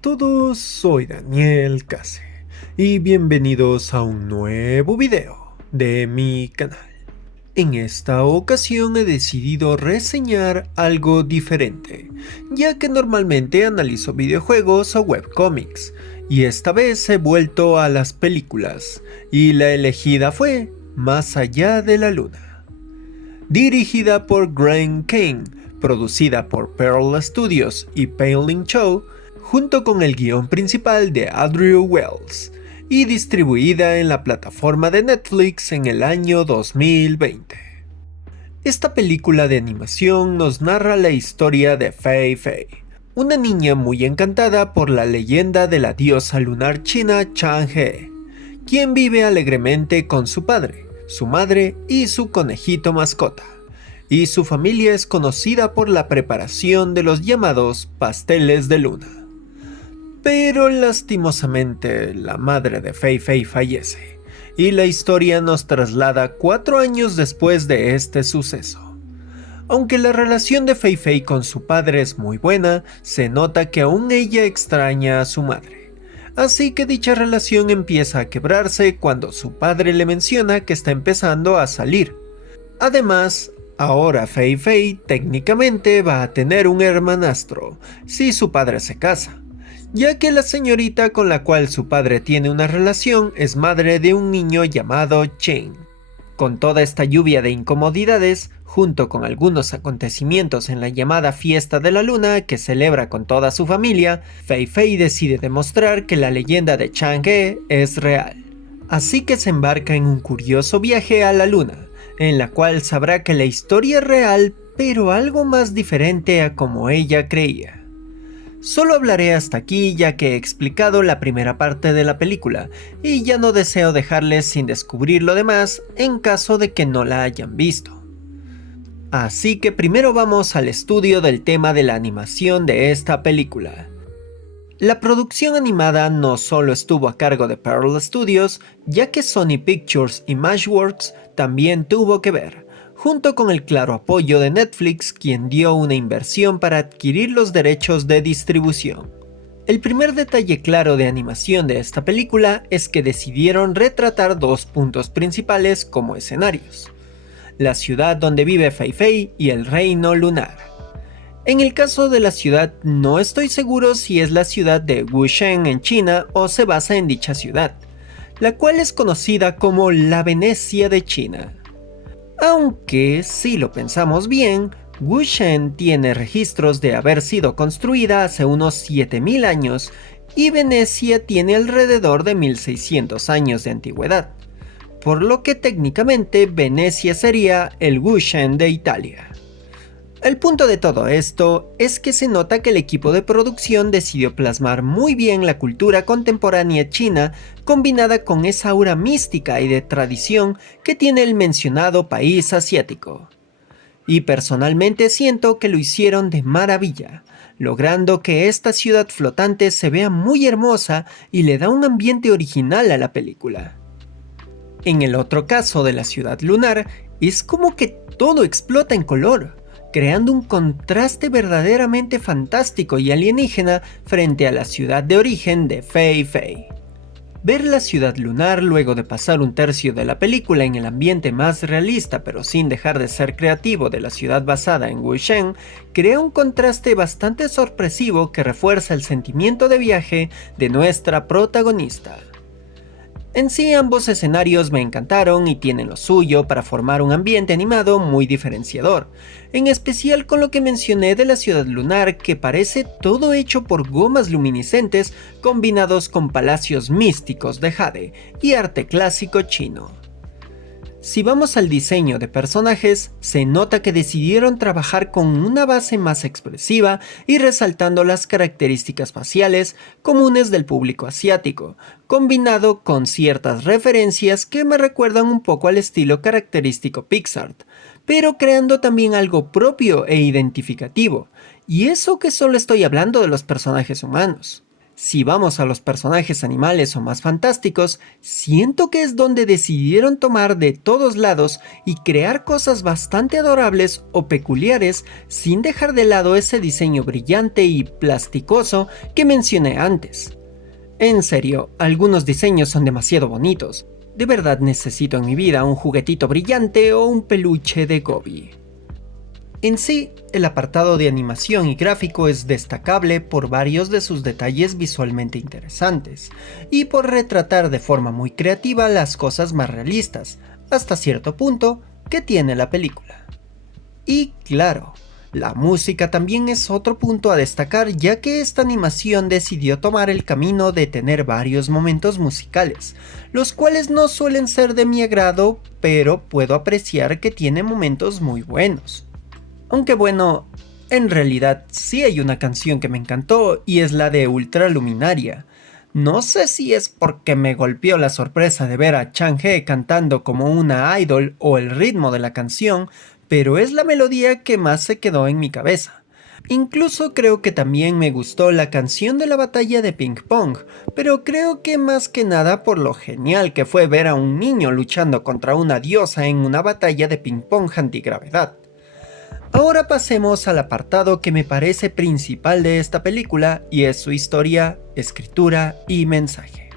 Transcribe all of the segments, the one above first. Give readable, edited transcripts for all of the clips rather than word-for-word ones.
todos, soy Daniel Case y bienvenidos a un nuevo video de mi canal. En esta ocasión he decidido reseñar algo diferente, ya que normalmente analizo videojuegos o webcomics, y esta vez he vuelto a las películas, y la elegida fue Más allá de la luna. Dirigida por Graham Kane, producida por Pearl Studios y Painling Show, junto con el guión principal de Andrew Wells, y distribuida en la plataforma de Netflix en el año 2020. Esta película de animación nos narra la historia de Fei Fei, una niña muy encantada por la leyenda de la diosa lunar china Chang'e, quien vive alegremente con su padre, su madre y su conejito mascota, y su familia es conocida por la preparación de los llamados pasteles de luna. Pero lastimosamente la madre de Fei Fei fallece, y la historia nos traslada 4 años después de este suceso. Aunque la relación de Fei Fei con su padre es muy buena, se nota que aún ella extraña a su madre. Así que dicha relación empieza a quebrarse cuando su padre le menciona que está empezando a salir. Además, ahora Fei Fei técnicamente va a tener un hermanastro, si su padre se casa, ya que la señorita con la cual su padre tiene una relación es madre de un niño llamado Chen. Con toda esta lluvia de incomodidades, junto con algunos acontecimientos en la llamada Fiesta de la Luna que celebra con toda su familia, Fei Fei decide demostrar que la leyenda de Chang'e es real. Así que se embarca en un curioso viaje a la luna, en la cual sabrá que la historia es real, pero algo más diferente a como ella creía. Solo hablaré hasta aquí ya que he explicado la primera parte de la película, y ya no deseo dejarles sin descubrir lo demás en caso de que no la hayan visto. Así que primero vamos al estudio del tema de la animación de esta película. La producción animada no solo estuvo a cargo de Pearl Studios, ya que Sony Pictures y Mashworks también tuvo que ver, junto con el claro apoyo de Netflix, quien dio una inversión para adquirir los derechos de distribución. El primer detalle claro de animación de esta película es que decidieron retratar dos puntos principales como escenarios: la ciudad donde vive Fei Fei y el reino lunar. En el caso de la ciudad, no estoy seguro si es la ciudad de Wushen en China o se basa en dicha ciudad, la cual es conocida como la Venecia de China. Aunque, si lo pensamos bien, Wushen tiene registros de haber sido construida hace unos 7000 años y Venecia tiene alrededor de 1600 años de antigüedad, por lo que técnicamente Venecia sería el Wushen de Italia. El punto de todo esto es que se nota que el equipo de producción decidió plasmar muy bien la cultura contemporánea china combinada con esa aura mística y de tradición que tiene el mencionado país asiático. Y personalmente siento que lo hicieron de maravilla, logrando que esta ciudad flotante se vea muy hermosa y le da un ambiente original a la película. En el otro caso de la ciudad lunar, es como que todo explota en color, creando un contraste verdaderamente fantástico y alienígena frente a la ciudad de origen de Fei Fei. Ver la ciudad lunar luego de pasar un tercio de la película en el ambiente más realista pero sin dejar de ser creativo de la ciudad basada en Wushen crea un contraste bastante sorpresivo que refuerza el sentimiento de viaje de nuestra protagonista. En sí, ambos escenarios me encantaron y tienen lo suyo para formar un ambiente animado muy diferenciador, en especial con lo que mencioné de la ciudad lunar, que parece todo hecho por gomas luminiscentes combinados con palacios místicos de jade y arte clásico chino. Si vamos al diseño de personajes, se nota que decidieron trabajar con una base más expresiva y resaltando las características faciales comunes del público asiático, combinado con ciertas referencias que me recuerdan un poco al estilo característico Pixar, pero creando también algo propio e identificativo, y eso que solo estoy hablando de los personajes humanos. Si vamos a los personajes animales o más fantásticos, siento que es donde decidieron tomar de todos lados y crear cosas bastante adorables o peculiares sin dejar de lado ese diseño brillante y plasticoso que mencioné antes. En serio, algunos diseños son demasiado bonitos. De verdad necesito en mi vida un juguetito brillante o un peluche de Gobi. En sí, el apartado de animación y gráfico es destacable por varios de sus detalles visualmente interesantes, y por retratar de forma muy creativa las cosas más realistas, hasta cierto punto, que tiene la película. Y claro, la música también es otro punto a destacar, ya que esta animación decidió tomar el camino de tener varios momentos musicales, los cuales no suelen ser de mi agrado, pero puedo apreciar que tiene momentos muy buenos. Aunque bueno, en realidad sí hay una canción que me encantó y es la de Ultraluminaria. No sé si es porque me golpeó la sorpresa de ver a Chang'e cantando como una idol o el ritmo de la canción, pero es la melodía que más se quedó en mi cabeza. Incluso creo que también me gustó la canción de la batalla de ping pong, pero creo que más que nada por lo genial que fue ver a un niño luchando contra una diosa en una batalla de ping pong antigravedad. Ahora pasemos al apartado que me parece principal de esta película y es su historia, escritura y mensaje.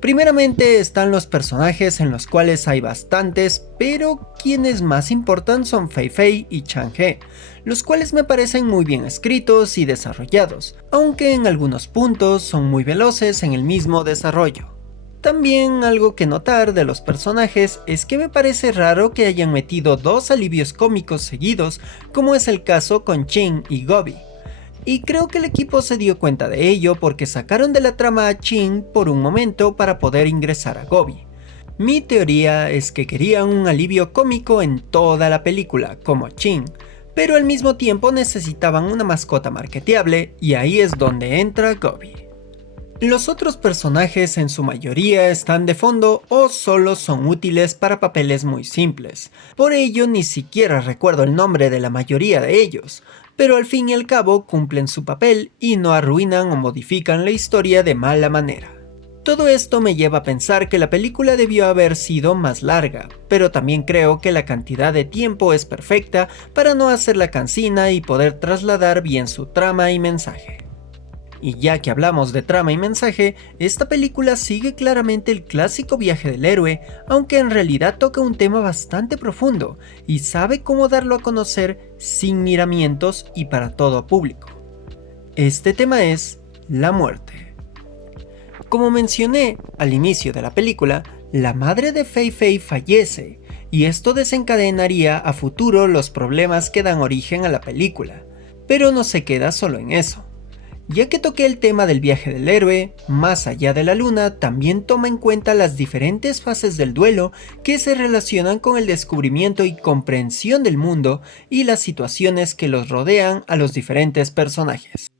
Primeramente están los personajes en los cuales hay bastantes, pero quienes más importan son Fei Fei y Chang'e, los cuales me parecen muy bien escritos y desarrollados, aunque en algunos puntos son muy veloces en el mismo desarrollo. También algo que notar de los personajes es que me parece raro que hayan metido dos alivios cómicos seguidos, como es el caso con Chin y Gobi. Y creo que el equipo se dio cuenta de ello porque sacaron de la trama a Chin por un momento para poder ingresar a Gobi. Mi teoría es que querían un alivio cómico en toda la película, como Chin, pero al mismo tiempo necesitaban una mascota marketeable y ahí es donde entra Gobi. Los otros personajes en su mayoría están de fondo o solo son útiles para papeles muy simples, por ello ni siquiera recuerdo el nombre de la mayoría de ellos, pero al fin y al cabo cumplen su papel y no arruinan o modifican la historia de mala manera. Todo esto me lleva a pensar que la película debió haber sido más larga, pero también creo que la cantidad de tiempo es perfecta para no hacerla cansina y poder trasladar bien su trama y mensaje. Y ya que hablamos de trama y mensaje, esta película sigue claramente el clásico viaje del héroe, aunque en realidad toca un tema bastante profundo y sabe cómo darlo a conocer sin miramientos y para todo público. Este tema es la muerte. Como mencioné al inicio de la película, la madre de Fei Fei fallece, y esto desencadenaría a futuro los problemas que dan origen a la película, pero no se queda solo en eso. Ya que toqué el tema del viaje del héroe, Más allá de la luna también toma en cuenta las diferentes fases del duelo que se relacionan con el descubrimiento y comprensión del mundo y las situaciones que los rodean a los diferentes personajes.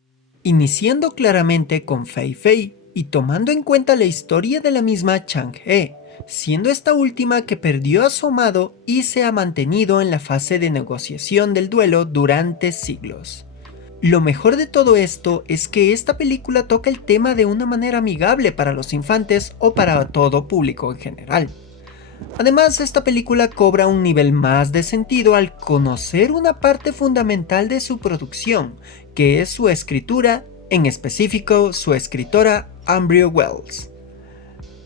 Iniciando claramente con Fei Fei y tomando en cuenta la historia de la misma Chang'e, siendo esta última que perdió a su amado y se ha mantenido en la fase de negociación del duelo durante siglos. Lo mejor de todo esto es que esta película toca el tema de una manera amigable para los infantes o para todo público en general. Además, esta película cobra un nivel más de sentido al conocer una parte fundamental de su producción, que es su escritura, en específico su escritora Amber Wells.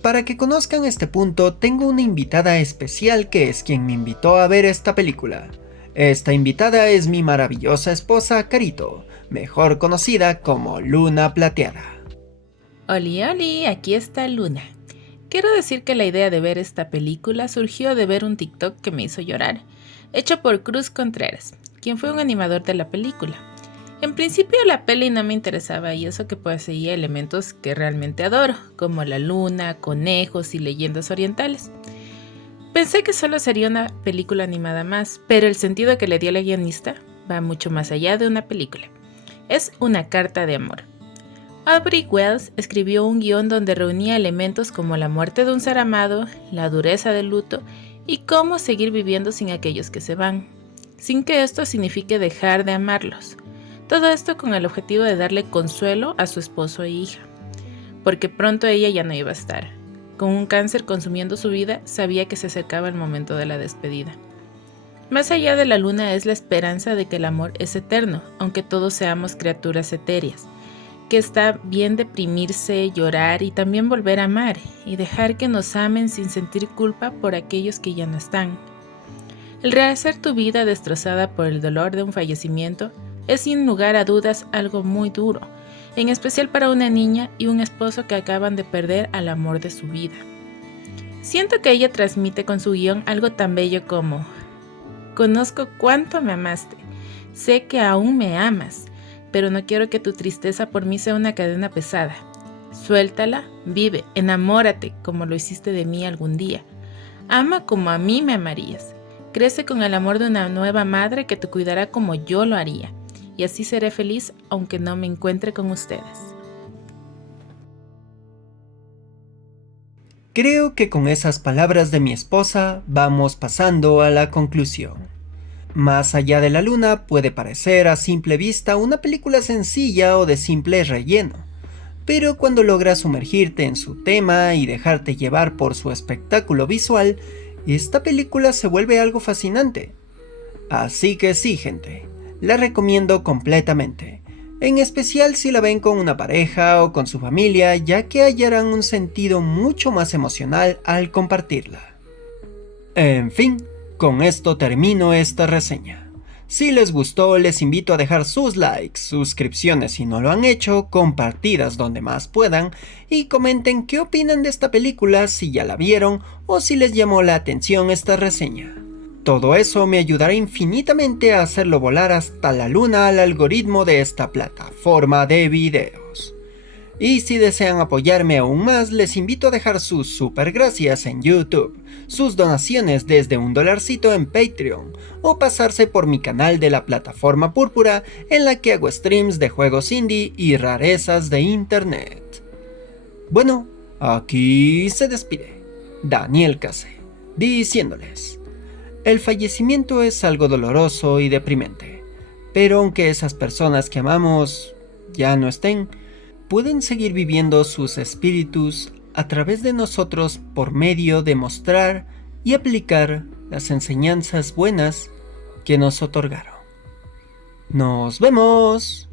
Para que conozcan este punto, tengo una invitada especial que es quien me invitó a ver esta película. Esta invitada es mi maravillosa esposa Carito, mejor conocida como Luna Plateada. Oli, oli, aquí está Luna. Quiero decir que la idea de ver esta película surgió de ver un TikTok que me hizo llorar, hecho por Cruz Contreras, quien fue un animador de la película. En principio la peli no me interesaba y eso que poseía elementos que realmente adoro, como la luna, conejos y leyendas orientales. Pensé que solo sería una película animada más, pero el sentido que le dio la guionista va mucho más allá de una película. Es una carta de amor. Aubrey Wells escribió un guión donde reunía elementos como la muerte de un ser amado, la dureza del luto y cómo seguir viviendo sin aquellos que se van, sin que esto signifique dejar de amarlos. Todo esto con el objetivo de darle consuelo a su esposo e hija, porque pronto ella ya no iba a estar. Con un cáncer consumiendo su vida, sabía que se acercaba el momento de la despedida. Más allá de la luna es la esperanza de que el amor es eterno, aunque todos seamos criaturas etéreas, que está bien deprimirse, llorar y también volver a amar, y dejar que nos amen sin sentir culpa por aquellos que ya no están. El rehacer tu vida destrozada por el dolor de un fallecimiento es sin lugar a dudas algo muy duro, en especial para una niña y un esposo que acaban de perder al amor de su vida. Siento que ella transmite con su guión algo tan bello como: conozco cuánto me amaste, sé que aún me amas, pero no quiero que tu tristeza por mí sea una cadena pesada. Suéltala, vive, enamórate como lo hiciste de mí algún día. Ama como a mí me amarías. Crece con el amor de una nueva madre que te cuidará como yo lo haría. Y así seré feliz aunque no me encuentre con ustedes. Creo que con esas palabras de mi esposa vamos pasando a la conclusión. Más allá de la luna puede parecer a simple vista una película sencilla o de simple relleno, pero cuando logras sumergirte en su tema y dejarte llevar por su espectáculo visual, esta película se vuelve algo fascinante. Así que sí, gente, la recomiendo completamente, en especial si la ven con una pareja o con su familia, ya que hallarán un sentido mucho más emocional al compartirla. En fin, con esto termino esta reseña. Si les gustó, les invito a dejar sus likes, suscripciones si no lo han hecho, compartidas donde más puedan, y comenten qué opinan de esta película, si ya la vieron o si les llamó la atención esta reseña. Todo eso me ayudará infinitamente a hacerlo volar hasta la luna al algoritmo de esta plataforma de videos. Y si desean apoyarme aún más, les invito a dejar sus super gracias en YouTube, sus donaciones desde $1 en Patreon, o pasarse por mi canal de la plataforma púrpura en la que hago streams de juegos indie y rarezas de internet. Bueno, aquí se despide Daniel Case, diciéndoles: el fallecimiento es algo doloroso y deprimente, pero aunque esas personas que amamos ya no estén, pueden seguir viviendo sus espíritus a través de nosotros por medio de mostrar y aplicar las enseñanzas buenas que nos otorgaron. ¡Nos vemos!